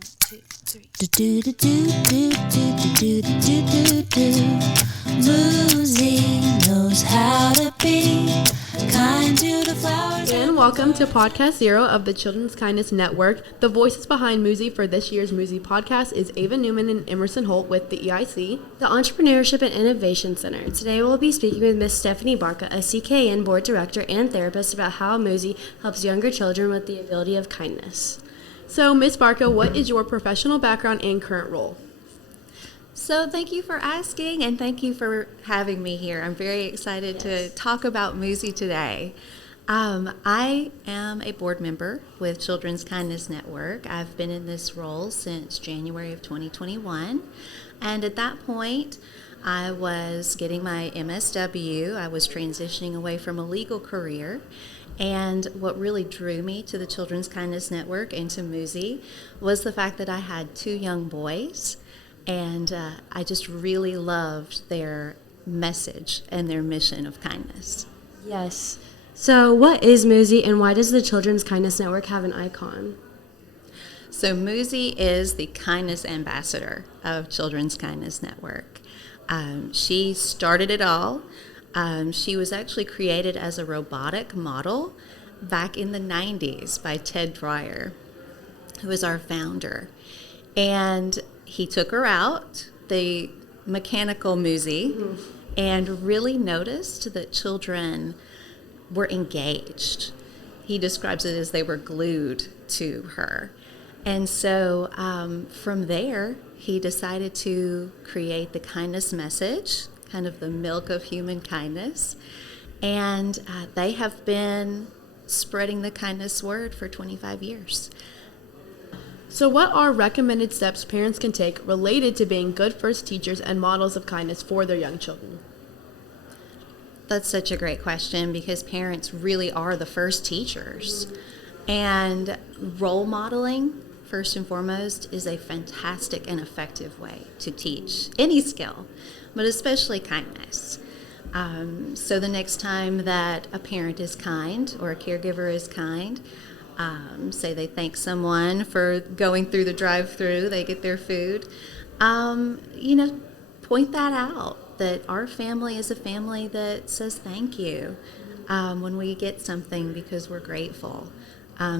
2, 3. Moozie knows how to be kind to the flowers. And welcome to Podcast Zero of the Children's Kindness Network. The voices behind Moozie for this year's Moozie podcast is Ava Newman and Emerson Holt with the EIC, the Entrepreneurship and Innovation Center. Today we'll be speaking with Miss Stephanie Barca, a CKN board director and therapist, about how Moozie helps younger children with the ability of kindness. So, Miss Barca, what is your professional background and current role? So thank you for asking, and thank you for having me here. I'm very excited to talk about Moozie today. I am a board member with Children's Kindness Network. I've been in this role since January of 2021, and at that point, I was getting my MSW. I was transitioning away from a legal career, and what really drew me to the Children's Kindness Network and to Moozie was the fact that I had two young boys. And I just really loved their message and their mission of kindness. Yes. So what is Moozie, and why does the Children's Kindness Network have an icon? So Moozie is the kindness ambassador of Children's Kindness Network. She started it all. She was actually created as a robotic model back in the 90s by Ted Dreyer, who was our founder. And he took her out, the mechanical Moozie, and really noticed that children were engaged. He describes it as they were glued to her. And so from there, he decided to create the kindness message, kind of the milk of human kindness. And they have been spreading the kindness word for 25 years. So what are recommended steps parents can take related to being good first teachers and models of kindness for their young children? That's such a great question, because parents really are the first teachers. And role modeling, first and foremost, is a fantastic and effective way to teach any skill, but especially kindness. So the next time that a parent is kind or a caregiver is kind, say they thank someone for going through the drive-thru, they get their food, point that out, that our family is a family that says thank you when we get something because we're grateful.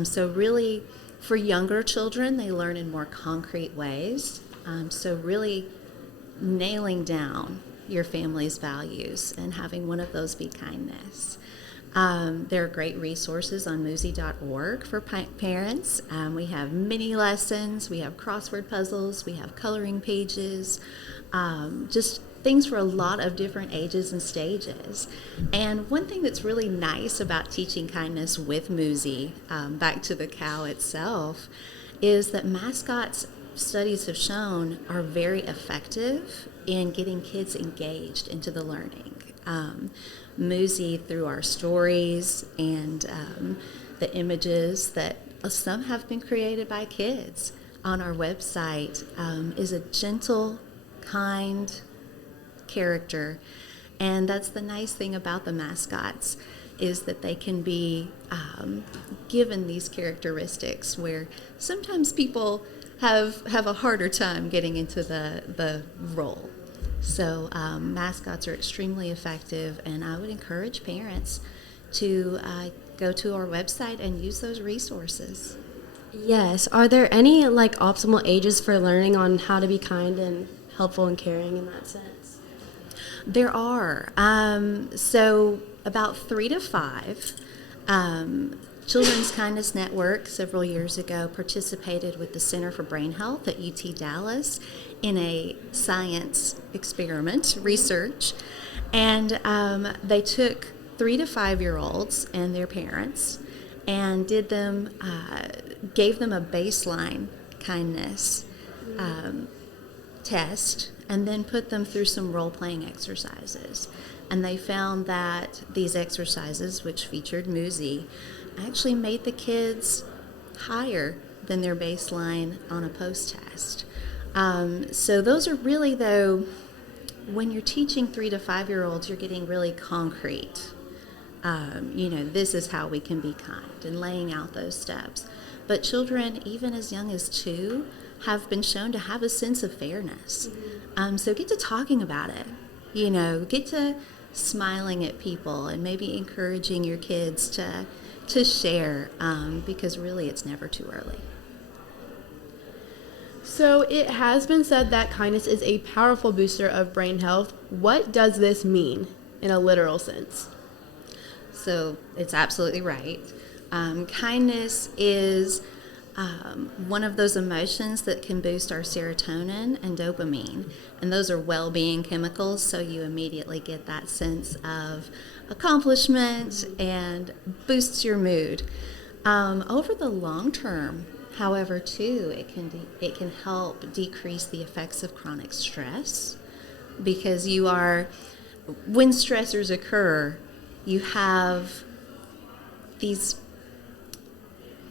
So really, for younger children, they learn in more concrete ways. So really nailing down your family's values and having one of those be kindness. There are great resources on Moozie.org for parents. We have mini lessons, we have crossword puzzles, we have coloring pages, just things for a lot of different ages and stages. And one thing that's really nice about teaching kindness with Moozie, back to the cow itself, is that mascots, studies have shown, are very effective in getting kids engaged into the learning. Moozie, through our stories and the images that some have been created by kids on our website, is a gentle, kind character. And that's the nice thing about the mascots, is that they can be given these characteristics where sometimes people have a harder time getting into the role. So mascots are extremely effective, and I would encourage parents to go to our website and use those resources. Yes. Are there any optimal ages for learning on how to be kind and helpful and caring in that sense? There are. So about 3 to 5. Children's Kindness Network several years ago participated with the Center for Brain Health at UT Dallas in a science experiment, research, and they took 3 to 5-year-olds and their parents and gave them a baseline kindness test, and then put them through some role-playing exercises. And they found that these exercises, which featured Moozie, actually made the kids higher than their baseline on a post-test. So those are really, though, when you're teaching 3 to 5-year-olds, you're getting really concrete. This is how we can be kind, and laying out those steps. But children, even as young as 2, have been shown to have a sense of fairness. So get to talking about it, get to smiling at people and maybe encouraging your kids to share, because really it's never too early. So it has been said that kindness is a powerful booster of brain health. What does this mean in a literal sense? So it's absolutely right. Kindness is one of those emotions that can boost our serotonin and dopamine. And those are well-being chemicals, so you immediately get that sense of accomplishment and boosts your mood. Over the long term, however, too, it can help decrease the effects of chronic stress, because when stressors occur, you have these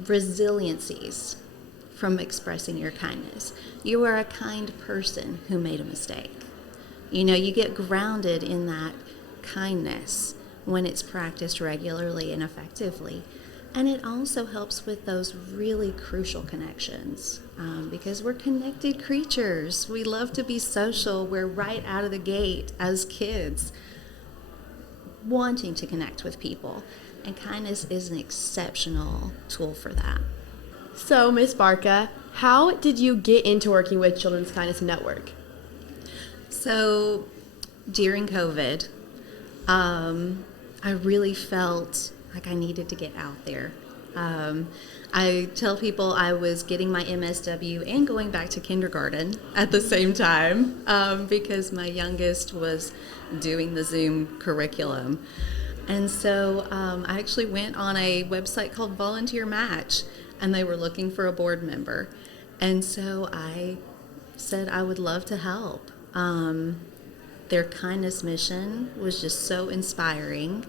resiliencies from expressing your kindness. You are a kind person who made a mistake. You get grounded in that kindness when it's practiced regularly and effectively. And it also helps with those really crucial connections, because we're connected creatures. We love to be social. We're right out of the gate as kids wanting to connect with people. And kindness is an exceptional tool for that. So, Ms. Barca, how did you get into working with Children's Kindness Network? So, during COVID, I really felt like I needed to get out there. I tell people I was getting my MSW and going back to kindergarten at the same time, because my youngest was doing the Zoom curriculum. And so I actually went on a website called Volunteer Match, and they were looking for a board member. And so I said I would love to help. Their kindness mission was just so inspiring.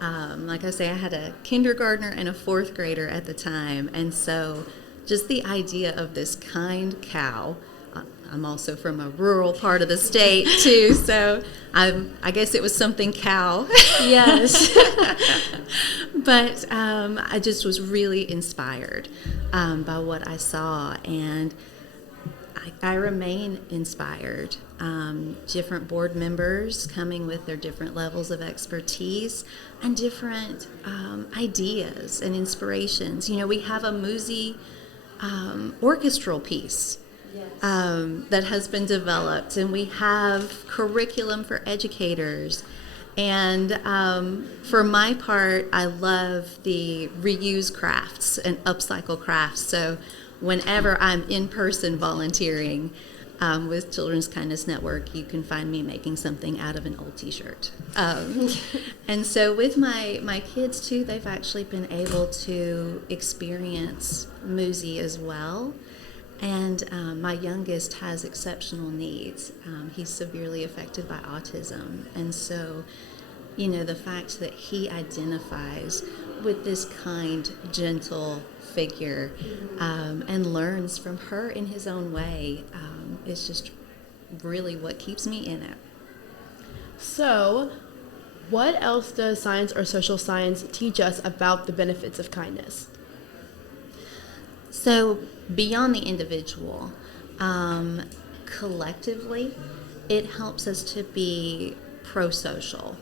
Like I say, I had a kindergartner and a fourth grader at the time, and so just the idea of this kind cow. I'm also from a rural part of the state too, so I guess it was something cow. Yes. But I just was really inspired by what I saw, and I remain inspired. Different board members coming with their different levels of expertise and different ideas and inspirations. We have a Moozie orchestral piece. Yes. That has been developed, and we have curriculum for educators. And for my part, I love the reuse crafts and upcycle crafts. So whenever I'm in person volunteering with Children's Kindness Network, you can find me making something out of an old t-shirt. And so with my kids too, they've actually been able to experience Moozie as well. And my youngest has exceptional needs. He's severely affected by autism. And so, the fact that he identifies with this kind, gentle figure and learns from her in his own way is just really what keeps me in it. So, what else does science or social science teach us about the benefits of kindness? So, beyond the individual, collectively, it helps us to be pro-social.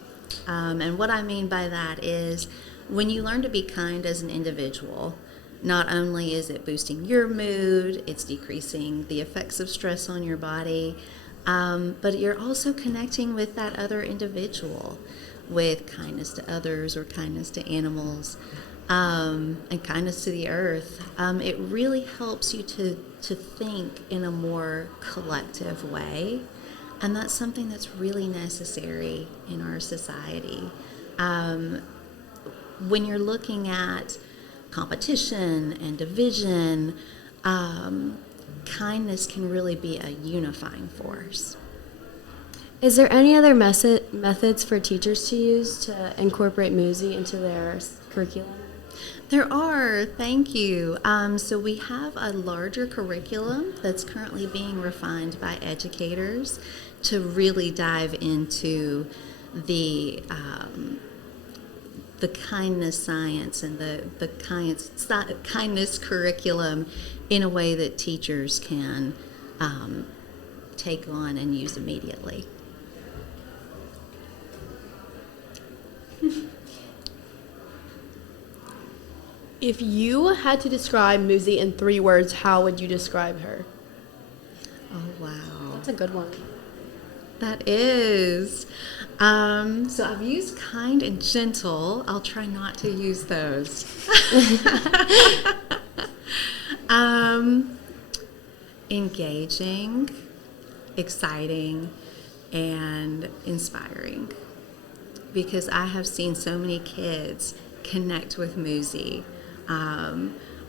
And what I mean by that is when you learn to be kind as an individual, not only is it boosting your mood, it's decreasing the effects of stress on your body, but you're also connecting with that other individual with kindness to others or kindness to animals. And kindness to the earth. It really helps you to think in a more collective way, and that's something that's really necessary in our society. When you're looking at competition and division, kindness can really be a unifying force. Is there any other methods for teachers to use to incorporate Moozie into their curriculum? There are, thank you. So we have a larger curriculum that's currently being refined by educators to really dive into the the kindness science and the kindness curriculum in a way that teachers can take on and use immediately. If you had to describe Moozie in 3 words, how would you describe her? Oh, wow. That's a good one. That is. So I've used kind and gentle. I'll try not to use those. Engaging, exciting, and inspiring. Because I have seen so many kids connect with Moozie,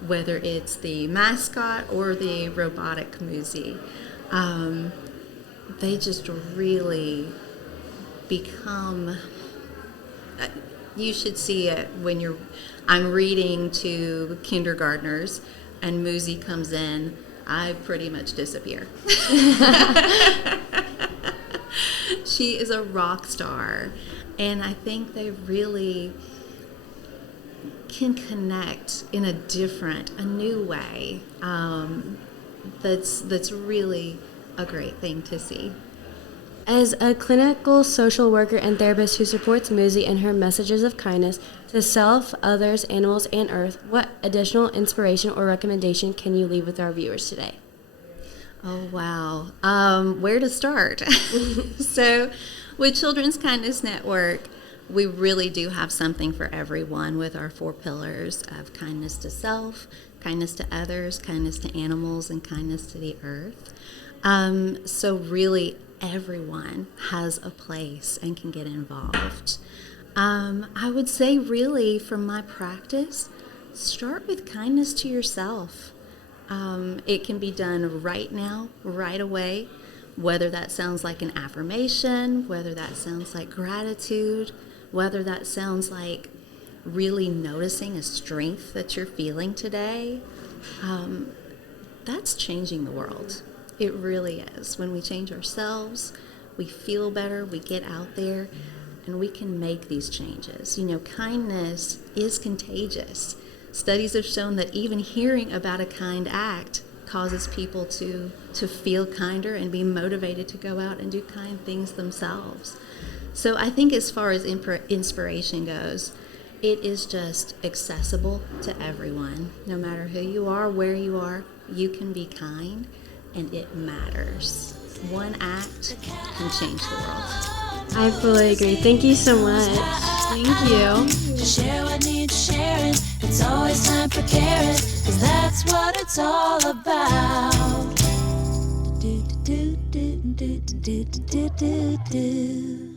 whether it's the mascot or the robotic Moozie. They just really become, you should see it when I'm reading to kindergartners and Moozie comes in, I pretty much disappear. She is a rock star, and I think they really can connect in a new way. That's really a great thing to see. As a clinical social worker and therapist who supports Moozie in her messages of kindness to self, others, animals, and Earth, what additional inspiration or recommendation can you leave with our viewers today? Oh, wow. Where to start? So, with Children's Kindness Network, we really do have something for everyone with our 4 pillars of kindness to self, kindness to others, kindness to animals, and kindness to the earth. So really, everyone has a place and can get involved. I would say really from my practice, start with kindness to yourself. It can be done right now, right away, whether that sounds like an affirmation, whether that sounds like gratitude, whether that sounds like really noticing a strength that you're feeling today. That's changing the world. It really is. When we change ourselves, we feel better, we get out there, and we can make these changes. You know, kindness is contagious. Studies have shown that even hearing about a kind act causes people to feel kinder and be motivated to go out and do kind things themselves. So I think as far as inspiration goes, it is just accessible to everyone. No matter who you are, where you are, you can be kind, and it matters. One act can change the world. I fully agree. Thank you so much. Thank you. To share what needs sharing. It's always time for caring, 'cause that's what it's all about. Do, do, do, do, do, do, do, do, do.